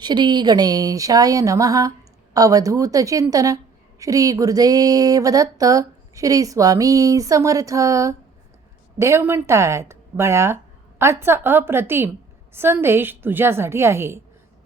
श्री गणेशाय नमः. अवधूत चिंतन. श्री गुरुदेव दत्त. श्री स्वामी समर्थ. देव म्हणतात बाळा आजचा अप्रतिम संदेश तुझ्यासाठी आहे.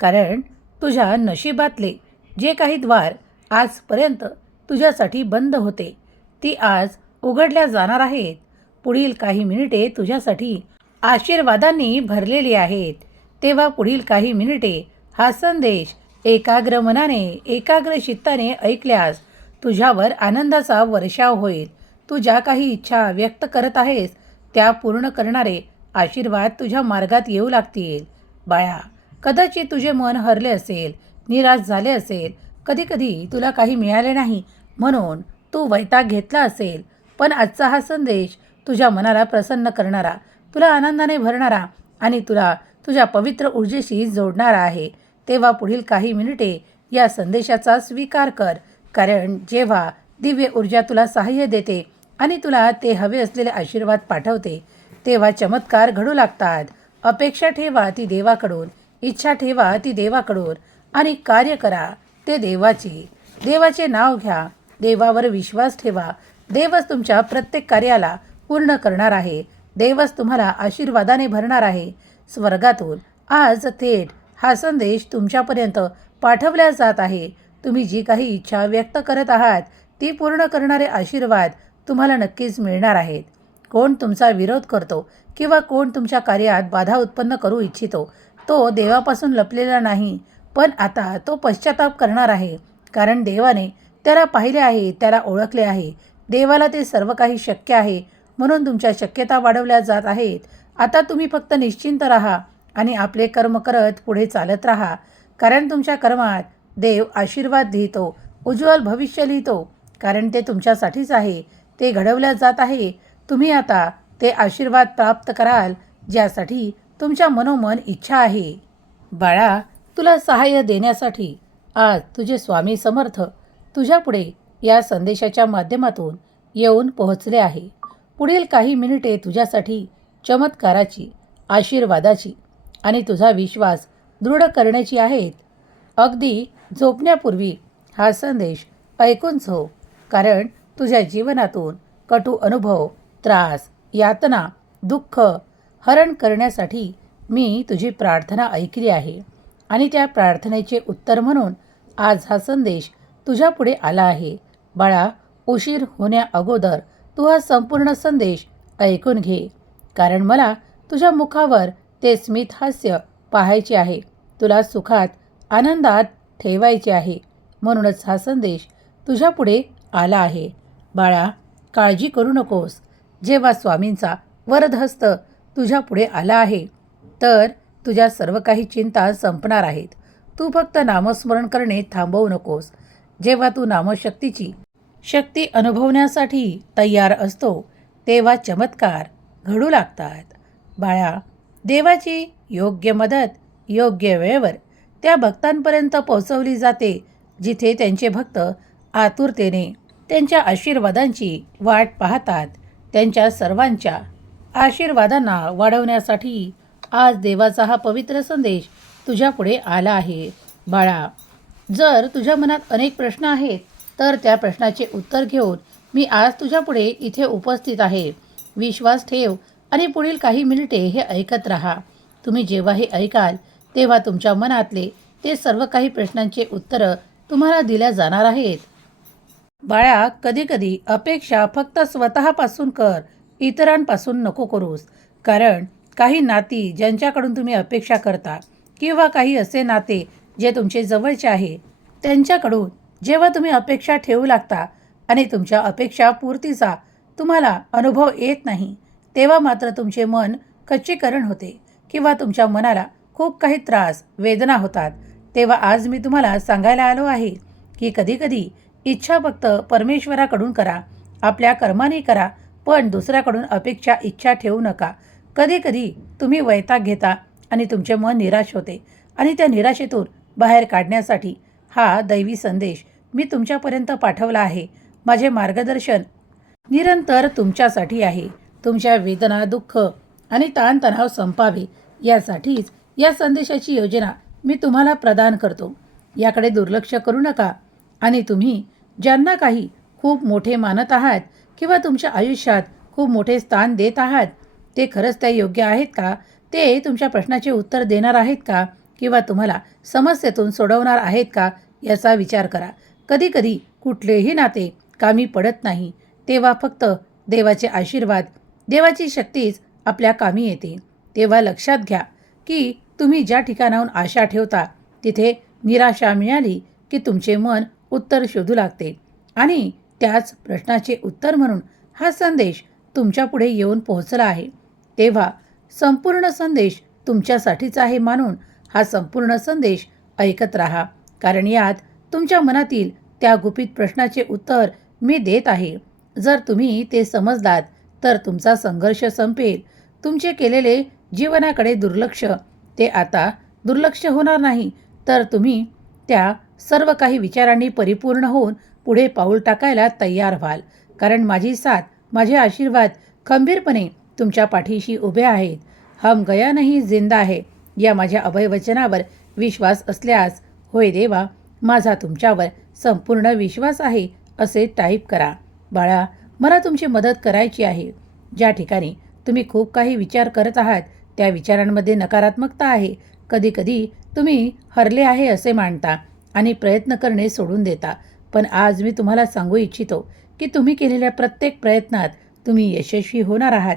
कारण तुझ्या नशिबातले जे काही द्वार आजपर्यंत तुझ्यासाठी बंद होते ती आज उघडल्या जाणार आहेत. पुढील काही मिनिटे तुझ्यासाठी आशीर्वादांनी भरलेली आहेत. तेव्हा पुढील काही मिनिटे हा संदेश एकाग्र मनाने एकाग्र चित्ताने ऐकल्यास तुझ्यावर आनंदाचा वर्षाव होईल. तू ज्या काही इच्छा व्यक्त करत आहेस त्या पूर्ण करणारे आशीर्वाद तुझ्या मार्गात येऊ लागतील. बाळा कदाचित तुझे मन हरले असेल निराश झाले असेल कधीकधी तुला काही मिळाले नाही म्हणून तू वैताग घेतला असेल पण आजचा हा संदेश तुझ्या मनाला प्रसन्न करणारा तुला आनंदाने भरणारा आणि तुला तुझ्या पवित्र ऊर्जेशी जोडणारा आहे. तेव्हा पुढील काही मिनिटे या संदेशाचा स्वीकार कर. कारण जेव्हा दिव्य ऊर्जा तुला सहाय्य देते आणि तुला ते हवे असलेले आशीर्वाद पाठवते तेव्हा चमत्कार घडू लागतात. अपेक्षा ठेवा ती देवाकडून इच्छा ठेवा ती देवाकडून आणि कार्य करा ते देवाचे. देवाचे नाव घ्या. देवावर विश्वास ठेवा. देवच तुमच्या प्रत्येक कार्याला पूर्ण करणार आहे. देवच तुम्हाला आशीर्वादाने भरणार आहे. स्वर्गातून आज थेट हा संदेश तुमच्यापर्यंत पाठवला जात आहे. तुम्ही जी काही इच्छा व्यक्त करत आहात ती पूर्ण करणारे आशीर्वाद तुम्हाला नक्कीच मिळणार आहेत. कोण तुमचा विरोध करतो किंवा कोण तुमच्या कार्यात बाधा उत्पन्न करू इच्छितो तो देवापासून लपलेला नाही पण आता तो पश्चाताप करणार आहे. कारण देवाने त्याला पाहिले आहे त्याला ओळखले आहे. देवाला ते सर्व काही शक्य आहे म्हणून तुमच्या शक्यता वाढवल्या जात आहेत. आता तुम्ही फक्त निश्चिंत राहा. आणि आपले कर्म करत पुढे चालत राहा. कारण तुमच्या कर्मात देव आशीर्वाद लिहितो उज्ज्वल भविष्य लिहितो. कारण ते तुमच्यासाठीच आहे ते घडवल्या जात आहे. तुम्ही आता ते आशीर्वाद प्राप्त कराल ज्यासाठी तुमच्या मनोमन इच्छा आहे. बाळा तुला सहाय्य देण्यासाठी आज तुझे स्वामी समर्थ तुझ्यापुढे या संदेशाच्या माध्यमातून येऊन पोहोचले आहे. पुढील काही मिनिटे तुझ्यासाठी चमत्काराची आशीर्वादाची आणि तुझा विश्वास दृढ करण्याची आहेत. अगदी झोपण्यापूर्वी हा संदेश ऐकूनच हो कारण तुझ्या जीवनातून कटू अनुभव त्रास यातना दुःख हरण करण्यासाठी मी तुझी प्रार्थना ऐकली आहे. आणि त्या प्रार्थनेचे उत्तर म्हणून आज हा संदेश तुझ्यापुढे आला आहे. बाळा उशीर होण्या अगोदर तू हा संपूर्ण संदेश ऐकून घे कारण मला तुझ्या मुखावर ते स्मित हास्य पाहायचे आहे. तुला सुखात आनंदात ठेवायचे आहे. म्हणूनच हा संदेश तुझ्यापुढे आला आहे. बाळा काळजी करू नकोस. जेव्हा स्वामींचा वरदहस्त तुझ्यापुढे आला आहे तर तुझ्या सर्व काही चिंता संपणार आहेत. तू फक्त नामस्मरण करणे थांबवू नकोस. जेव्हा तू नामशक्तीची शक्ती अनुभवण्यासाठी तयार असतो तेव्हा चमत्कार घडू लागतात. बाळा देवाची योग्य मदत योग्य वेळेवर त्या भक्तांपर्यंत पोहोचवली जाते जिथे त्यांचे भक्त आतुरतेने त्यांच्या आशीर्वादांची वाट पाहतात त्यांच्या सर्वांच्या आशीर्वादांना वाढवण्यासाठी आज देवाचा हा पवित्र संदेश तुझ्यापुढे आला आहे. बाळा जर तुझ्या मनात अनेक प्रश्न आहेत तर त्या प्रश्नाचे उत्तर घेऊन मी आज तुझ्यापुढे इथे उपस्थित आहे. विश्वास ठेव आणि पुढील काही मिनिटे हे ऐकत राहा. तुम्ही जेव्हा हे ऐकाल तेव्हा तुमच्या मनातले ते सर्व काही प्रश्नांचे उत्तरं तुम्हाला दिल्या जाणार आहेत. बाळा कधीकधी अपेक्षा फक्त स्वतःपासून कर इतरांपासून नको करूस. कारण काही नाती ज्यांच्याकडून तुम्ही अपेक्षा करता किंवा काही असे नाते जे तुमचे जवळचे आहे त्यांच्याकडून जेव्हा तुम्ही अपेक्षा ठेवू लागता आणि तुमच्या अपेक्षा पूर्तीचा तुम्हाला अनुभव येत नाही तेव्हा मात्र तुमचे मन कच्चीकरण होते किंवा तुमच्या मनाला खूप काही त्रास वेदना होतात. तेव्हा आज मी तुम्हाला सांगायला आलो आहे की कधीकधी इच्छा फक्त परमेश्वराकडून करा आपल्या कर्माने करा पण दुसऱ्याकडून अपेक्षा इच्छा ठेवू नका. कधीकधी तुम्ही वैताग घेता आणि तुमचे मन निराश होते आणि त्या निराशेतून बाहेर काढण्यासाठी हा दैवी संदेश मी तुमच्यापर्यंत पाठवला आहे. माझे मार्गदर्शन निरंतर तुमच्यासाठी आहे. तुमच्या वेदना दुःख आणि ताणतणाव संपावे. यासाठीच या संदेशाची योजना मी तुम्हाला प्रदान करतो. याकडे दुर्लक्ष करू नका. आणि तुम्ही ज्यांना काही खूप मोठे मानत आहात किंवा तुमच्या आयुष्यात खूप मोठे स्थान देत आहात ते खरंच त्या योग्य आहेत का? ते तुमच्या प्रश्नाचे उत्तर देणार आहेत का? किंवा तुम्हाला समस्येतून सोडवणार आहेत का? याचा विचार करा. कधीकधी कुठलेही नाते कामी पडत नाही. तेव्हा फक्त देवाचे आशीर्वाद देवाची शक्तीच आपल्या कामी येते. तेव्हा लक्षात घ्या की तुम्ही ज्या ठिकाणाहून आशा ठेवता तिथे निराशा मिळाली की तुमचे मन उत्तर शोधू लागते. आणि त्याच प्रश्नाचे उत्तर म्हणून हा संदेश तुमच्यापुढे येऊन पोहोचला आहे. तेव्हा संपूर्ण संदेश तुमच्यासाठीच आहे मानून हा संपूर्ण संदेश ऐकत राहा. कारण यात तुमच्या मनातील त्या गुपित प्रश्नाचे उत्तर मी देत आहे. जर तुम्ही ते समजलात तर तुमचा संघर्ष संपेल. तुमचे केलेले जीवनाकडे दुर्लक्ष. ते आता दुर्लक्ष होणार नाही. तर तुम्ही त्या सर्व काही विचारांनी परिपूर्ण होऊन पुढे पाऊल टाकायला तयार व्हाल. कारण माझी साथ माझे आशीर्वाद खंबीरपणे तुमच्या पाठीशी उभे आहेत. हम गया नाही जिंदा आहे या माझ्या अभयवचनावर विश्वास असल्यास होय देवा माझा तुमच्यावर संपूर्ण विश्वास आहे असे टाईप करा. बाळा मला तुमची मदत करायची आहे. ज्या ठिकाणी तुम्ही खूप काही विचार करत आहात त्या विचारांमध्ये नकारात्मकता आहे. कधीकधी तुम्ही हरले आहे असे मानता आणि प्रयत्न करणे सोडून देता. पण आज मी तुम्हाला सांगू इच्छितो की तुम्ही केलेल्या प्रत्येक प्रयत्नात तुम्ही यशस्वी होणार आहात.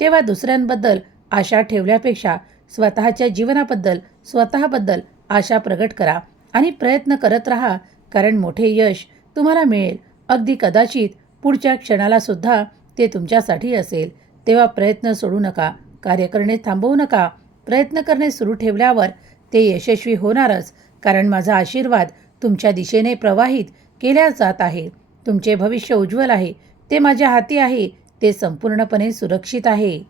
तेव्हा दुसऱ्यांबद्दल आशा ठेवल्यापेक्षा स्वतःच्या जीवनाबद्दल स्वतःबद्दल आशा प्रगट करा आणि प्रयत्न करत राहा कारण मोठे यश तुम्हाला मिळेल. अगदी कदाचित पुढच्या क्षणाला सुद्धा ते तुमच्यासाठी असेल. तेव्हा प्रयत्न सोडू नका. कार्य करणे थांबवू नका. प्रयत्न करणे सुरू ठेवल्यावर ते यशस्वी होणारच कारण माझा आशीर्वाद तुमच्या दिशेने प्रवाहित केल्या जात आहे. तुमचे भविष्य उज्ज्वल आहे. ते माझ्या हाती आहे. ते संपूर्णपणे सुरक्षित आहे.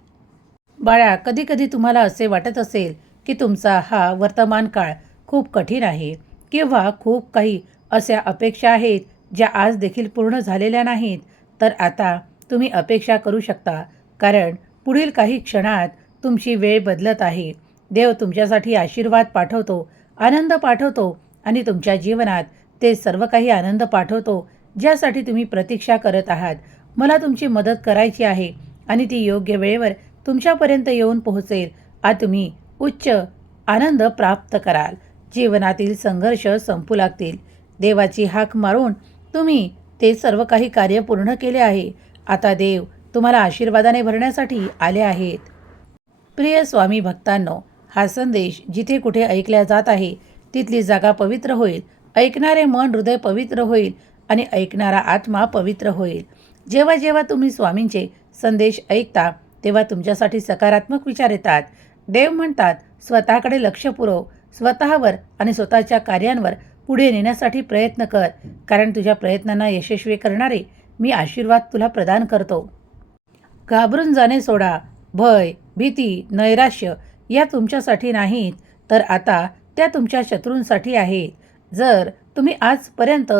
बाळा कधीकधी तुम्हाला असे वाटत असेल की तुमचा हा वर्तमान काळ खूप कठीण आहे किंवा खूप काही अशा अपेक्षा आहेत ज्या आज देखील पूर्ण झालेल्या नाहीत तर आता तुम्ही अपेक्षा करू शकता. कारण पुढील काही क्षणात तुमची वेळ बदलत आहे. देव तुमच्यासाठी आशीर्वाद पाठवतो आनंद पाठवतो आणि तुमच्या जीवनात ते सर्व काही आनंद पाठवतो ज्यासाठी तुम्ही प्रतीक्षा करत आहात. मला तुमची मदत करायची आहे आणि ती योग्य वेळेवर तुमच्यापर्यंत येऊन पोहोचेल. आ तुम्ही उच्च आनंद प्राप्त कराल. जीवनातील संघर्ष संपू लागतील. देवाची हाक मारून तुम्ही ते सर्व काही कार्य पूर्ण केले आहे. आता देव तुम्हाला आशीर्वादाने भरण्यासाठी आले आहेत. प्रिय स्वामी भक्तांनो हा संदेश जिथे कुठे ऐकल्या जात आहे तिथली जागा पवित्र होईल. ऐकणारे मन हृदय पवित्र होईल आणि ऐकणारा आत्मा पवित्र होईल. जेव्हा जेव्हा तुम्ही स्वामींचे संदेश ऐकता तेव्हा तुमच्यासाठी सकारात्मक विचार येतात. देव म्हणतात स्वतःकडे लक्ष पुरव स्वतःवर आणि स्वतःच्या कार्यांवर पुढे नेण्यासाठी प्रयत्न कर. कारण तुझ्या प्रयत्नांना यशस्वी करणारे मी आशीर्वाद तुला प्रदान करतो. घाबरून जाणे सोडा. भय भीती नैराश्य या तुमच्यासाठी नाहीत तर आता त्या तुमच्या शत्रूंसाठी आहेत. जर तुम्ही आजपर्यंत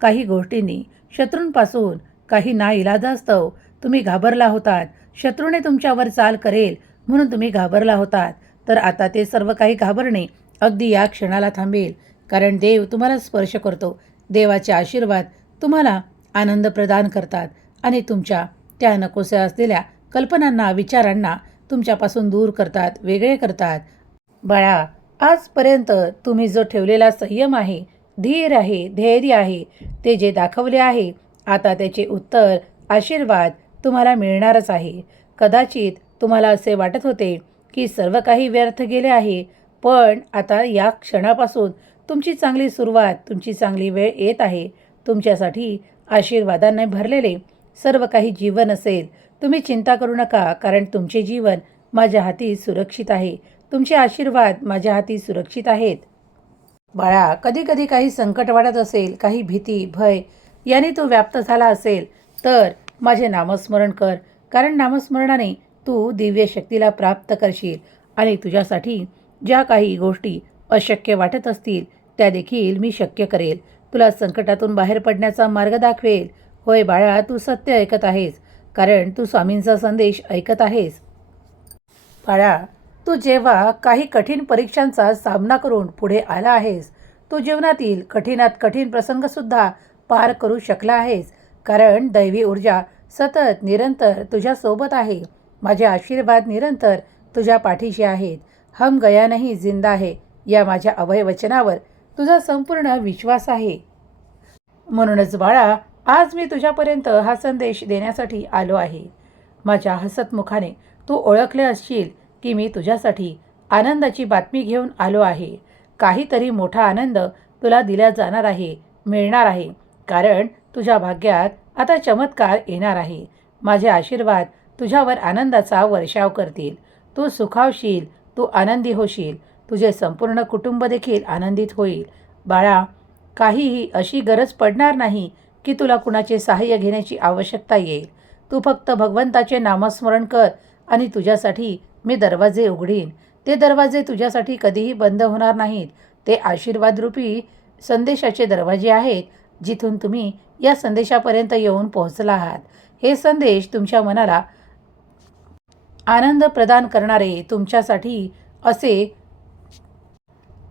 काही गोष्टींनी शत्रूंपासून काही ना इलाजास्तव तुम्ही घाबरला होतात. शत्रूने तुमच्यावर चाल करेल म्हणून तुम्ही घाबरला होतात. तर आता ते सर्व काही घाबरणे अगदी या क्षणाला थांबेल. कारण देव तुम्हाला स्पर्श करतो. देवाचे आशीर्वाद तुम्हाला आनंद प्रदान करतात आणि तुमच्या त्या नकोसे असलेल्या कल्पनांना विचारांना तुमच्यापासून दूर करतात वेगळे करतात. बाळा आजपर्यंत तुम्ही जो ठेवलेला संयम आहे धीर आहे धैर्य आहे ते जे दाखवले आहे आता त्याचे उत्तर आशीर्वाद तुम्हाला मिळणारच आहे. कदाचित तुम्हाला असे वाटत होते की सर्व काही व्यर्थ गेले आहे पण आता या क्षणापासून तुमची चांगली सुरुवात तुमची चांगली वेळ येत आहे. तुमच्यासाठी आशीर्वादांना भरलेले सर्व काही जीवन असेल. तुम्ही चिंता करू नका कारण तुमचे जीवन माझ्या हाती सुरक्षित आहे. तुमचे आशीर्वाद माझ्या हाती सुरक्षित आहेत. बाळा कधी कधी काही संकट वाढत असेल काही भीती भय याने तो व्याप्त झाला असेल तर माझे नामस्मरण कर कारण नामस्मरणाने तू दिव्य शक्तीला प्राप्त करशील आणि तुझ्यासाठी ज्या काही गोष्टी अशक्य वाटत असतील त्या देखील मी शक्य करेल. तुला संकटातून बाहेर पडण्याचा मार्ग दाखवेल. होय बाळा तू सत्य ऐकत आहेस कारण तू स्वामींचा संदेश ऐकत आहेस. बाळा तू जेव्हा काही कठीण परीक्षांचा सामना करून पुढे आला आहेस तू जीवनातील कठीणात कठीण प्रसंगसुद्धा पार करू शकला आहेस कारण दैवी ऊर्जा सतत निरंतर तुझ्यासोबत आहे. माझे आशीर्वाद निरंतर तुझ्या पाठीशी आहेत. हम गया नाही जिंदा आहे या माझ्या अभयवचनावर तुझा संपूर्ण विश्वास आहे. म्हणूनच बाळा आज मी तुझ्यापर्यंत हा संदेश देण्यासाठी आलो आहे. माझ्या हसतमुखाने तू ओळखले असशील की मी तुझ्यासाठी आनंदाची बातमी घेऊन आलो आहे. काहीतरी मोठा आनंद तुला दिला जाणार आहे मिळणार आहे. कारण तुझ्या भाग्यात आता चमत्कार येणार आहे. माझे आशीर्वाद तुझ्यावर आनंदाचा वर्षाव करतील. तू सुखावशील तू आनंदी होशील. तुझे संपूर्ण कुटुंब देखील आनंदित होईल. बाळा काहीही अशी गरज पडणार नाही की तुला कुणाचे सहाय्य घेण्याची आवश्यकता येईल. तू फक्त भगवंताचे नामस्मरण कर आणि तुझ्यासाठी मी दरवाजे उघडीन. ते दरवाजे तुझ्यासाठी कधीही बंद होणार नाहीत. ते आशीर्वादरूपी संदेशाचे दरवाजे आहेत जिथून तुम्ही या संदेशापर्यंत येऊन पोहोचला आहात. हे संदेश तुमच्या मनाला आनंद प्रदान करणारे तुमच्यासाठी असे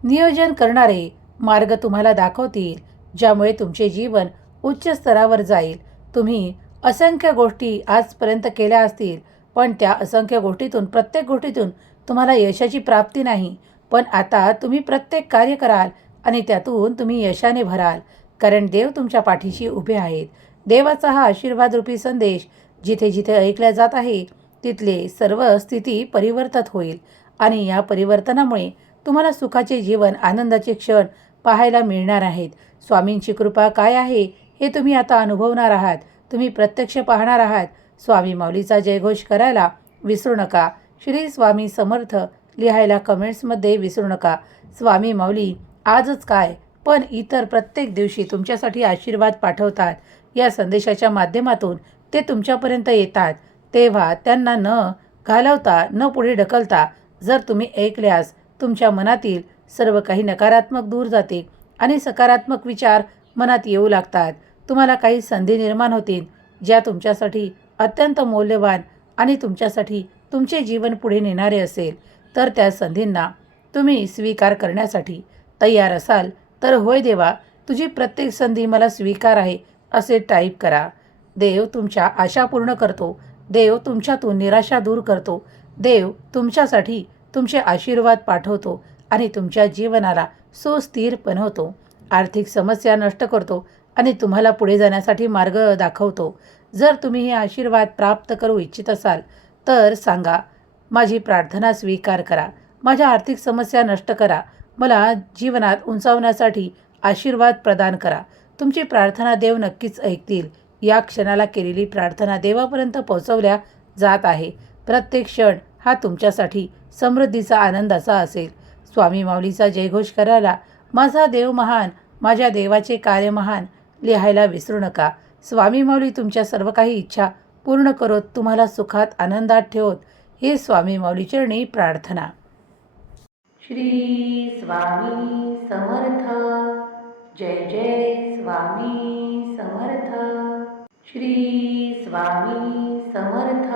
नियोजन करणारे मार्ग तुम्हाला दाखवतील ज्यामुळे तुमचे जीवन उच्च स्तरावर जाईल. तुम्ही असंख्य गोष्टी आजपर्यंत केल्या असतील पण त्या असंख्य गोष्टीतून प्रत्येक गोष्टीतून तुम्हाला यशाची प्राप्ती नाही. पण आता तुम्ही प्रत्येक कार्य कराल आणि त्यातून तुम्ही यशाने भराल. कारण देव तुमच्या पाठीशी उभे आहेत. देवाचा हा आशीर्वादरूपी संदेश जिथे जिथे ऐकला जात आहे तिथले सर्व स्थिती परिवर्तित होईल. आणि या परिवर्तनामुळे तुम्हाला सुखाचे जीवन आनंदाचे क्षण पाहायला मिळणार आहेत. स्वामींची कृपा काय आहे हे तुम्ही आता अनुभवणार आहात. तुम्ही प्रत्यक्ष पाहणार आहात. स्वामी माऊलीचा जयघोष करायला विसरू नका. श्री स्वामी समर्थ लिहायला कमेंट्समध्ये विसरू नका. स्वामी माऊली आजच काय? पण इतर प्रत्येक दिवशी तुमच्यासाठी आशीर्वाद पाठवतात. या संदेशाच्या माध्यमातून ते तुमच्यापर्यंत येतात. तेव्हा त्यांना न घालवता न पुढे ढकलता जर तुम्ही ऐकल्यास तुमच्या मनातील सर्व काही नकारात्मक दूर जाते आणि सकारात्मक विचार मनात येऊ लागतात. तुम्हाला काही संधी निर्माण होतील ज्या तुमच्यासाठी अत्यंत मौल्यवान आणि तुमच्यासाठी तुमचे जीवन पुढे नेणारे असेल. तर त्या संधींना तुम्ही स्वीकार करण्यासाठी तयार असाल. तर होय देवा तुझी प्रत्येक संधी मला स्वीकार आहे असे टाईप करा. देव तुमच्या आशा पूर्ण करतो. देव तुमच्यातून निराशा दूर करतो. देव तुमच्यासाठी तुमचे आशीर्वाद पाठवतो आणि तुमच्या जीवनाला सुस्थिर बनवतो. आर्थिक समस्या नष्ट करतो आणि तुम्हाला पुढे जाण्यासाठी मार्ग दाखवतो. जर तुम्ही हे आशीर्वाद प्राप्त करू इच्छित असाल तर सांगा माझी प्रार्थना स्वीकार करा. माझ्या आर्थिक समस्या नष्ट करा. मला जीवनात उंचावण्यासाठी आशीर्वाद प्रदान करा. तुमची प्रार्थना देव नक्कीच ऐकतील. या क्षणाला केलेली प्रार्थना देवापर्यंत पोहोचवल्या जात आहे. प्रत्येक क्षण हा तुमच्यासाठी समृद्धीचा आनंदाचा असेल. स्वामी माऊलीचा जयघोष करायला माझा देव महान माझ्या देवाचे कार्य महान लिहायला विसरू नका. स्वामी माऊली तुमच्या सर्व काही इच्छा पूर्ण करत तुम्हाला सुखात आनंदात ठेवत. हे स्वामी माऊलीचरणी प्रार्थना. श्री स्वामी समर्थ. जय जय स्वामी समर्थ. श्री स्वामी समर्थ.